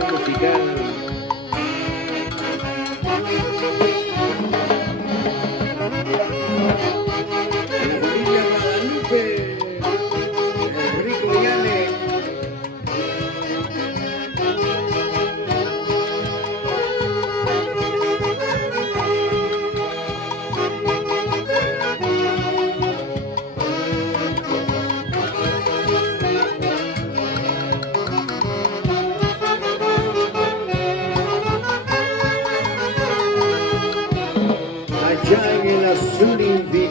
agrupación musical. De la familia Guadalupe, el Rico Yane. Allá en el azul infinito.